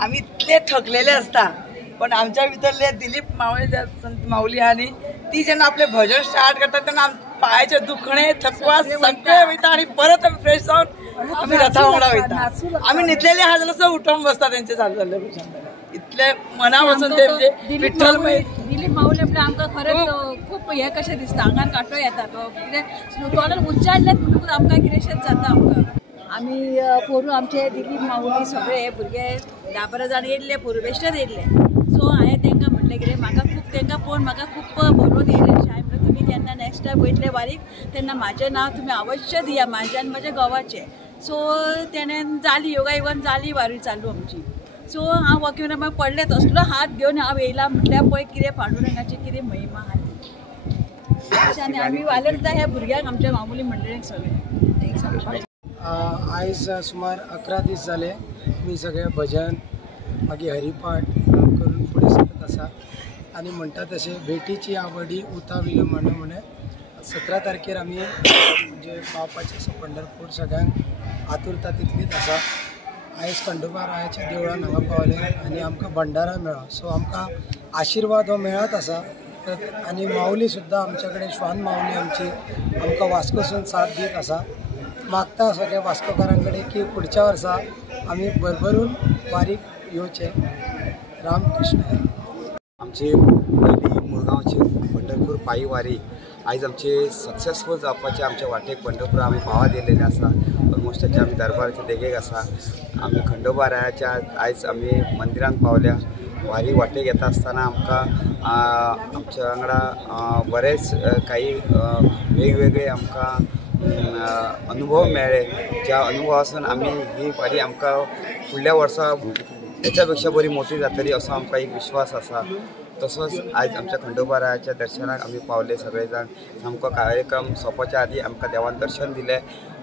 आम्ही इतले थकलेले असता पण आमच्या भितरले दिलीप मावळे संत माऊली आणि ती जेन्ना आपले भजन स्टार्ट करतात तेन्ना पायाचे दुखणे थकवा सगळे वयता आणि परत आम्ही फ्रेश जाऊन आम्ही रथा वांगडा वयता आम्ही न्हिदलेले आहा जाल्यार उठून बसता त्यांचे चालू जाल्ले भजन इतले मनापासून ते म्हणजे विठ्ठल दिलीप माऊली आपल्या आमकां खरेंच खूप हे कशें दिसता आंगान काटो येता तो कितें तोंडान उच्चारलें म्हणटकूच आमकां कितेंशेंच जाता आमकां आमी पोरू आमचे दिलीप माऊली सगळे भुरगे 10-12 जाण येयल्ले पोरू बेश्टेच येयल्ले सो हांवें तांकां म्हटलें कितें म्हाका खूब तांकां पळोवन म्हाका खूब बरोवन येयलें हांवें म्हणलें तुमी केन्ना नेक्स्ट टायम वयतले वारीक तेन्ना म्हाजें नांव तुमी अवश्य दिया म्हाजें आनी म्हज्या घोवाचें सो तेणें जाली योगायोगान जाली वारी चालू आमची सो हांव वॉकिंग म्हाका पडलें तसलो हात घेवन हांव येयला म्हटल्यार पळय कितें पांडुरंगाची कितें महिमा आहा आनी आमी वाले सुद्दां ह्या भुरग्यांक आमच्या मामुली मंडळींक सगळे आयज सुमार 11 दीस जाले आमी सगळे भजन मागीर हरिपाठ करून फुडें सरत आसा आनी म्हणटा तशें भेटीची आवडी उता विलंबना म्हणे 17 तारखेर आमी म्हणजे पावपाचें आसा पंढरपूर सगळ्यांक आतुरता तितलीच आसा आयज खंडोबा रायाच्या देवळान हांगा पावले आनी आमकां भंडारा मेळ्ळो सो आमकां आशिर्वाद हो मेळत आसा आनी माऊली सुद्दां आमच्या कडेन श्वान माऊली आमची आमकां वास्कोसून साथ दीत आसा मागता सगळ्या वास्कोकारां कडेन की फुडच्या वर्सा आमी भरभरून वारीक येवचे रामकृष्ण आमची पहिली मुरगांवची पंढरपूर पायी वारी आयज आमची सक्सेसफूल जावपाचे आमच्या वाटेक पंढरपूर आमी पावत येयलेले आसा ऑलमोस्ट त्याच्या आमी दरबाराच्या देगेक आसा आमी खंडोबा रायाच्या आयज आमी मंदिरांत पावल्या वारी वाटेक येता आसतना आमकां आमच्या वांगडा बरेच काही वेगवेगळे आमकां अनुभव मेळ्ळे ज्या अनुभवासून आमी ही वारी आमकां फुडल्या वर्सा हेच्या पेक्षा बरी मोठी जातली असो आमकां एक विश्वास आसा तसोच आयज आमच्या खंडोबा रायाच्या दर्शनाक आमी पावले सगळे जाण सामको कार्यक्रम सोंपच्या आदी आमकां देवान दर्शन दिलें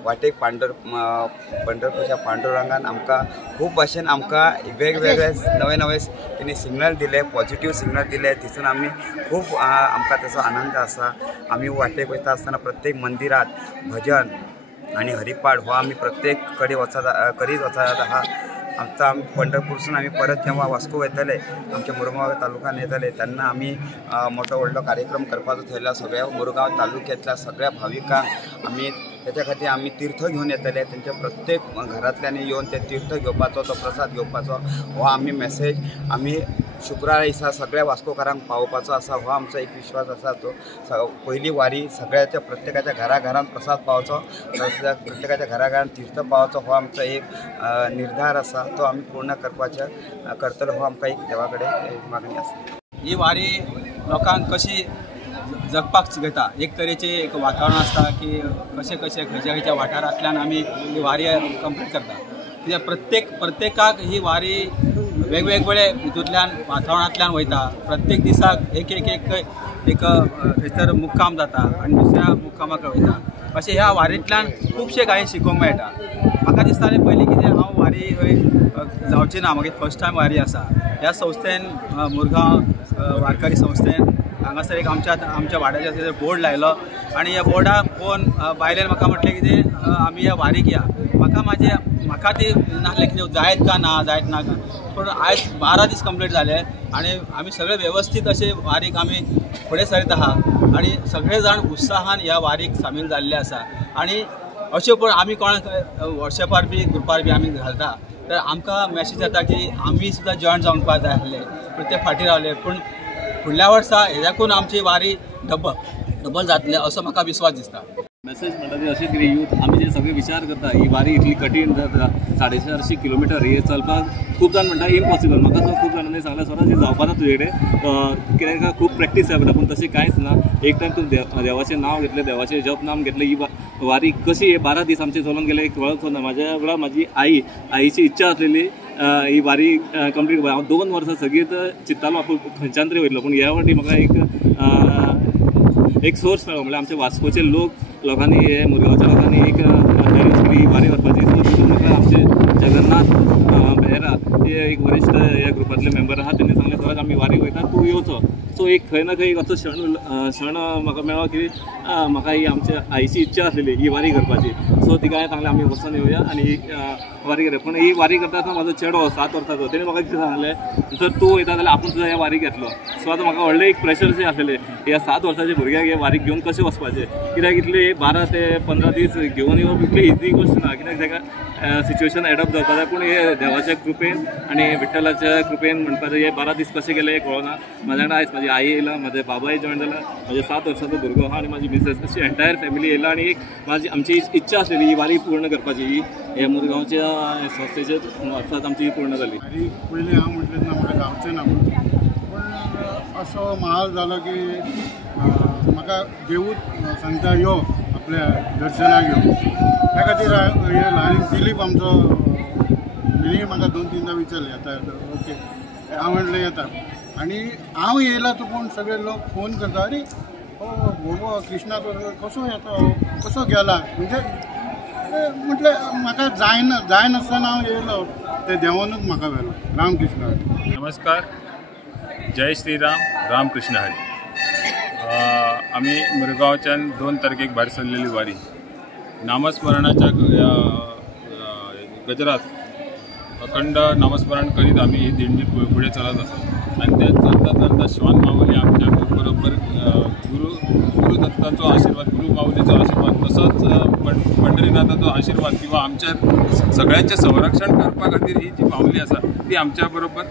वाटेक पंढरपूरच्या पांडुरंगान आमकां खूब भाशेन आमकां वेगवेगळे नवे नवे तेणी सिग्नल दिले पॉझिटिव्ह सिग्नल दिले तितून आमी खूब आमकां ताचो आनंद आसा आमी वाटेक वयता आसतना प्रत्येक मंदिरांत भजन आनी हरिपाठ हो आमी प्रत्येक कडेन करीत वचत आहा आमचा पंढरपूरसून आमी परत जेव्हा वास्को वयतले आमच्या मुरगांव तालुक्यान येतले तेन्ना आमी मोठो व्हडलो कार्यक्रम करपाचो थंयल्या सगळ्या मुरगांव तालुक्यांतल्या सगळ्या भाविकांक आमी त्याच्या खातीर आमी तीर्थ घेवन येतले तेंच्या प्रत्येक घरांतल्यान येवन ते तीर्थ घेवपाचो तो प्रसाद घेवपाचो हो आमी मेसेज आमी शुक्रार दिसा सगळ्या वास्कोकारांक पावोवपाचो आसा हो आमचो एक विश्वास आसा तो पयली वारी सगळ्याच्या प्रत्येकाच्या घराघरांत प्रसाद पावचो प्रत्येकाच्या घराघरांत तीर्थ पावचो हो आमचो एक निर्धार आसा तो आमी पूर्ण करतलो हो आमकां एक देवा कडेन मागणी आसा ही वारी लोकांक कशी जगपाक शिकयता एक तरेचे एक वातावरण आसता की कशें खंयच्या वाठारांतल्यान आमी ही वारी कंप्लीट करता कित्याक प्रत्येकाक ही वारी वेगवेगळे हितूंतल्यान वातावरणांतल्यान वयता प्रत्येक दिसाक एक थंयसर मुक्काम जाता आनी दुसऱ्या मुक्कामाक वयता अशें ह्या वारींतल्यान खुबशें कांय शिकोवंक मेळटा म्हाका दिसतालें पयलीं कितें हांव वारी जावची ना म्हागे फर्स्ट टायम वारी आसा ह्या संस्थेन मुरगांव वारकरी संस्थेन हांगासर एक आमच्या वाड्याच्या बोर्ड लायलो आनी ह्या बोर्डाक पळोवन बायलेन म्हाका म्हटलें कितें आमी ह्या वारीक या म्हाका ती नासलें कितें जायत का ना पूण आयज 12 दीस कंप्लीट जाले आनी आमी सगळे वेवस्थीत अशे वारीक आमी फुडें सरीत आहा आनी सगळे जाण उत्साहान ह्या वारीक सामील जाल्ले आसा आनी अशें पूण आमी कोणाक वॉट्सॅपार बी ग्रुपार बी आमी घालता तर आमकां मॅसेज येता की आमी सुद्दां जॉयन जावपाक जाय आसले पूण ते फाटीं रावले पूण फुडल्या वर्सा हेज्याकून आमची वारी डबल जातले असो म्हाका विश्वास दिसता मेसेज म्हणटा ती अशें कितें यूथ आमी जे सगळे विचार करता ही वारी इतली कठीण जाता 450 किलोमिटर हे चलपाक खूब जाण म्हणटा इम्पॉसिबल म्हाका सो खूब जाणांनी सांगलें स्वता जी जावपाना तुजे कडेन कित्याक खूब प्रॅक्टीस जाय पडटा पूण तशें कांयच ना एक टायम तूं देवाचें नांव घेतलें देवाचें जप नाम घेतलें ही वारी कशी हे 12 दीस आमचे चलून गेले एक वळख ना म्हाज्या वांगडा म्हाजी आईची इच्छा आसलेली ही वारी कंप्लीट हांव 2 वर्सां सगळीं चिंत्तालो आपूण खंयच्यान तरी वयतलो पूण ह्या फावटी म्हाका एक सोर्स मेळ्ळो म्हणल्यार आमचे वास्कोचे लोकांनी हे मुरगांवच्या लोकांनी एक अरेंज केली ही वारी वचपाची सो तितून म्हाका आमचे जगन्नाथ बेहरा ते एक वरिश्ठ ह्या ग्रुपांतले मेंबर आहा तेणी सांगलें सर आमी वारीक वयता तूं येवचो सो एक खंय ना खंय एक असो क्षण म्हाका मेळ्ळो की म्हाका ही आमच्या आईची इच्छा आसलेली ही वारी करपाची. सो तिका हांवें सांगलें आमी वचून येवया आनी वारी करया. पूण ही वारी करता आसतना म्हाजो चेडो 7 वर्साचो तेणें म्हाका कितें सांगलें, जर तूं वयता जाल्यार आपूण सुद्दां ह्या वारीक येतलो. सो आतां म्हाका व्हडलें एक प्रेशरशें आसलेलें ह्या 7 वर्साच्या भुरग्याक हे वारीक घेवन कशें वचपाचें, कित्याक इतले 12 ते 15 दीस घेवन येवप इतली इजी गोश्ट ना, कित्याक ताका सिच्युएशन एडॉप्ट जावपा जाय. पूण हे देवाच्या कृपेन आनी विठ्ठलाच्या कृपेन म्हणपाक हे 12 दीस कशें गेले हें कळना. म्हाज्या वांगडा आयज म्हाजी आई येयला, म्हाजे बाबाय जॉयन जाला, म्हाजे 7 वर्साचो भुरगो आहा आनी म्हाजी मिसेस, अशी एंटायर फॅमिली येयला. आनी एक आमची इच्छा आसलेली ही वारी पूर्ण करपाची, ही हे मुरगांवच्या संस्थेचे मार्फत आमची पूर्ण जाली. वारी पयलीं हांव म्हटलें तेन्ना म्हाका जावचें ना, पूण असो माहोल जालो की म्हाका देवूच सांगता यो आपल्या दर्शनाक यो. त्या खातीर दिलीप आमचो तिणें म्हाका 2-3दा विचारलें येता ओके, हांव म्हटलें येता. आनी हांव येयला तो पूण सगळे लोक फोन करता, अरे बाबा कृष्णा कसो येता, कसो गेला. म्हणजे म्हटलें म्हाका जाय नासतना हांव येयलो, ते देवानूच म्हाका व्हेलो. रामकृष्ण हरी. नमस्कार, जय श्रीराम, रामकृष्ण हरी. आम्ही मुरगांवच्यान 2 तारखेक भायर सरलेली वारी नामस्मरणाच्या गजरात अखंड नामस्मरण करीत आम्ही ही दिंडी पुढे चालत असतो. आणि ते चलता श्वान माऊली आमच्या बरोबर गुरुदत्ताचो आशीर्वाद, गुरु माऊलीचो आशीर्वाद, तसोच पंढरीनाथाचो आशीर्वाद किंवा आमच्या सगळ्यांचे संरक्षण करपा खातीर ही जी माऊली आसा ती आमच्या बरोबर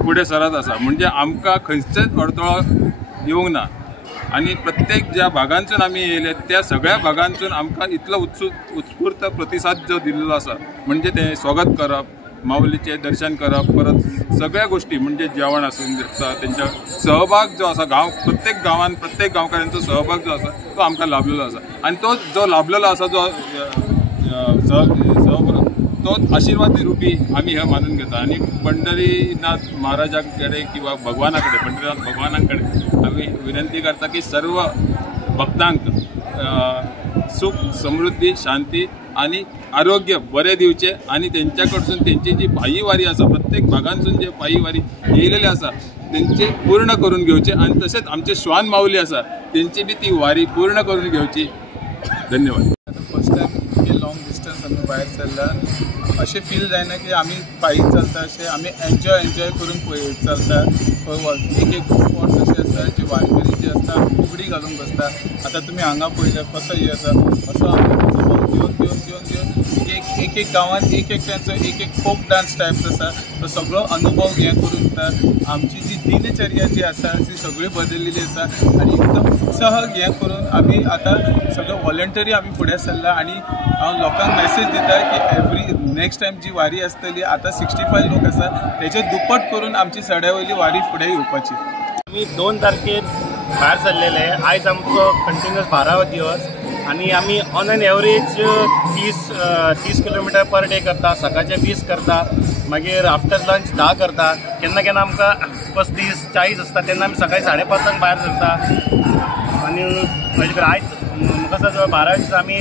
पुढे सरत आसा. म्हणजे आमकां खंयचेच अडथळो येवंक ना. आणि प्रत्येक ज्या भागांसून आम्ही येयले त्या सगळ्या भागांसून आमकां इतलो उत्स्फूर्त प्रतिसाद जो दिल्लो आसा. म्हणजे ते स्वागत करप, माऊलीचे दर्शन करप, परत सगळ्या गोष्टी म्हणजे जेवण आसून शकता, त्यांचा सहभाग जो आसा प्रत्येक गांवांत प्रत्येक गांवकारांचो सहभाग जो आसा तो आमकां लाभलेलो आसा. आणि तो जो लाभलेलो आसा जो सहभाग तोच आशीर्वादी रूपी आम्ही हे मानून घेता. आणि पंढरीनाथ महाराजांकडे किंवा भगवानाकडे, पंढरीनाथ भगवानाकडे आम्ही विनंती करता की सर्व भक्तांक सुख, समृद्धी, शांती आणि आरोग्य बरे दिवचे. आणि त्यांच्याकडसून त्यांची जी पायी वारी आसा, प्रत्येक भागांसून जे पायी वारी येयलेले आसा त्यांचे पूर्ण करून घेवचे. आणि तसेच आमचे श्वान माऊली आसा त्यांची बी ती वारी पूर्ण करून घेवची. धन्यवाद. फर्स्ट टायम इतके लॉंग डिस्टन्स आमी भायर सरला, अशें फील जायना की आमी पायी चलता, अशें आमी एन्जॉय करून चलता. एक स्पॉट्स अशे आसता जे वारकरी जे आसता फुगडी घालून बसता. आतां तुमी हांगा पळयल्यार कसो हे आसा, असो आमी घेवन एक गांवांत एक त्यांचो एक फोक डान्स टायप्स आसा तो सगळो अनुभव हे करून दिता. आमची जी दिनचर्या जी आसा ती सगळी बदललेली आसा. आनी एकदम उत्साह हे करून आमी आतां सगळो वॉलंटरी आमी फुडें सरला. आनी हांव लोकांक मॅसेज दिता की नेक्स्ट टायम जी वारी आसतली, आतां 65 लोक आसा तेचे दुप्पट करून आमची सड्यावयली वारी फुडें येवपाची. आमी 2 तारखेर भायर सरलेले. आयज आमचो कंटिन्युअस 12वा दिवस आणि आम्ही on an average 30 kilometre per day करता. सकाळचे 20 करता, मागीर आफ्टर लंच 10 करता. केन्ना केन्ना आमकां 35-40 आसता तेन्ना आमी सकाळी 5:30 भायर सरता. आनी म्हणजे आयज म्हाका दिसता 12 दीस आमी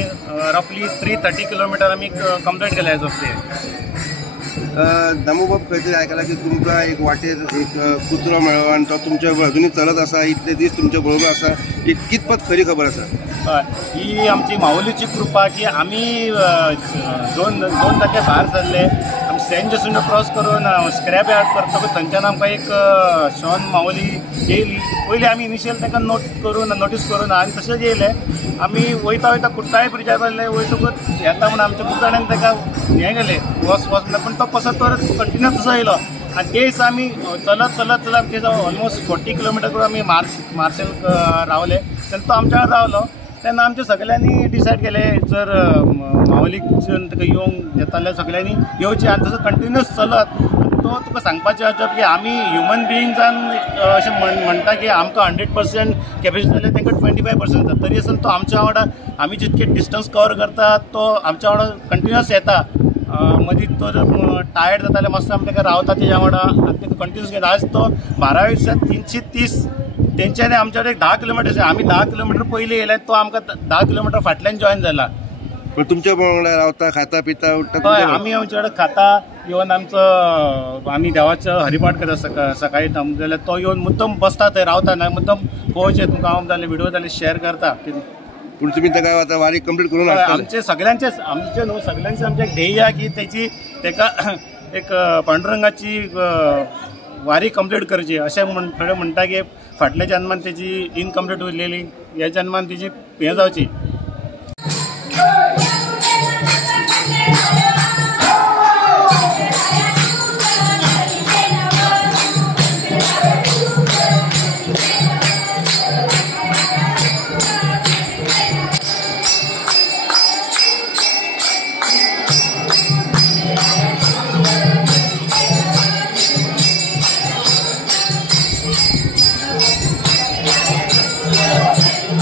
रफली 330 किलोमीटर आमी कंप्लीट केले आयज वचते. दामोबाब खंय तरी आयकलां की तुमकां एक वाटेर एक कुत्रो मेळ्ळो आनी तो तुमच्या अजुनूय चलत आसा, इतले दीस तुमच्या बरोबर आसा. ही कितपत खरी खबर आसा? हय, ही आमची माऊलीची कृपा की आमी 2 तारखे भायर सरले. आमी सेंट जेसुंडो क्रॉस करून स्क्रॅप यार्ड करतकच थंयच्यान आमकां एक श्वान माऊली येयली. पयलीं आमी इनिशियल ताका नोटीस करून आनी तशेंच येयले. आमी वयता कुट्टाळे ब्रिजार वयले, वयतकूच येता म्हणून आमच्या कुट्टाळ्यान ताका हें गेले वच म्हणटा. पूण तो कसो तर कंटिन्युअस तसो येयलो. आनी ते दिसा आमी चलत ते ऑलमोस्ट 40 किलोमीटर करून आमी मार्शल रावले. तेन्ना तो आमच्या वांगडा रावलो. तेन्ना आमच्या सगळ्यांनी डिसायड केले जर माऊलीक ताका येवंक येता जाल्यार सगळ्यांनी येवचें. आनी तसो कंटिन्युअस चलत तो तुका सांगपाचें अजब की आमी ह्युमन बिईंग्सान अशें म्हणटा की आमकां 100% कॅपेसिटी जाल्यार तांकां 25% जाता. तरी आसतना तो आमच्या वांगडा आमी जितके डिस्टन्स कवर करता तो आमच्या वांगडा कंटिन्युअस येता. मदीं तो टायर्ड जाता जाल्यार मातसो आमी ताका रावता तेज्या वांगडा आनी ताका कंटिन्युअस घेता. आज तो 12 दिसांत 330 तेंच्यानी आमच्या कडेन 10 किलोमीटर. आमी 10 किलोमीटर पयलीं येयले, तो आमकां 10 किलोमीटर फाटल्यान जॉयन जाला. पण तुमच्या वांगडा रावता, खाता पिता, उठता? हय, आमी आमचे कडेन खाता, इवन आम्ही देवाचं हरिपाठ करता सकाळी जाल्यार तो येवन मुद्दम बसता थंय रावता ना मुद्दम पळोवचें तुमकां हांव जाल्यार व्हिडिओ जाल्यार शेअर करता. पूण तुमी ताका आतां वारी कंप्लीट करून आमचे सगळ्यांचेच आमचे ध्येय की तेका एक पांडुरंगाची वारी कंप्लीट करची अशें म्हणटा की फाटल्या जन्मान तेजी इनकम्प्लीट उरलेली ह्या जन्मान तेजी हें जावची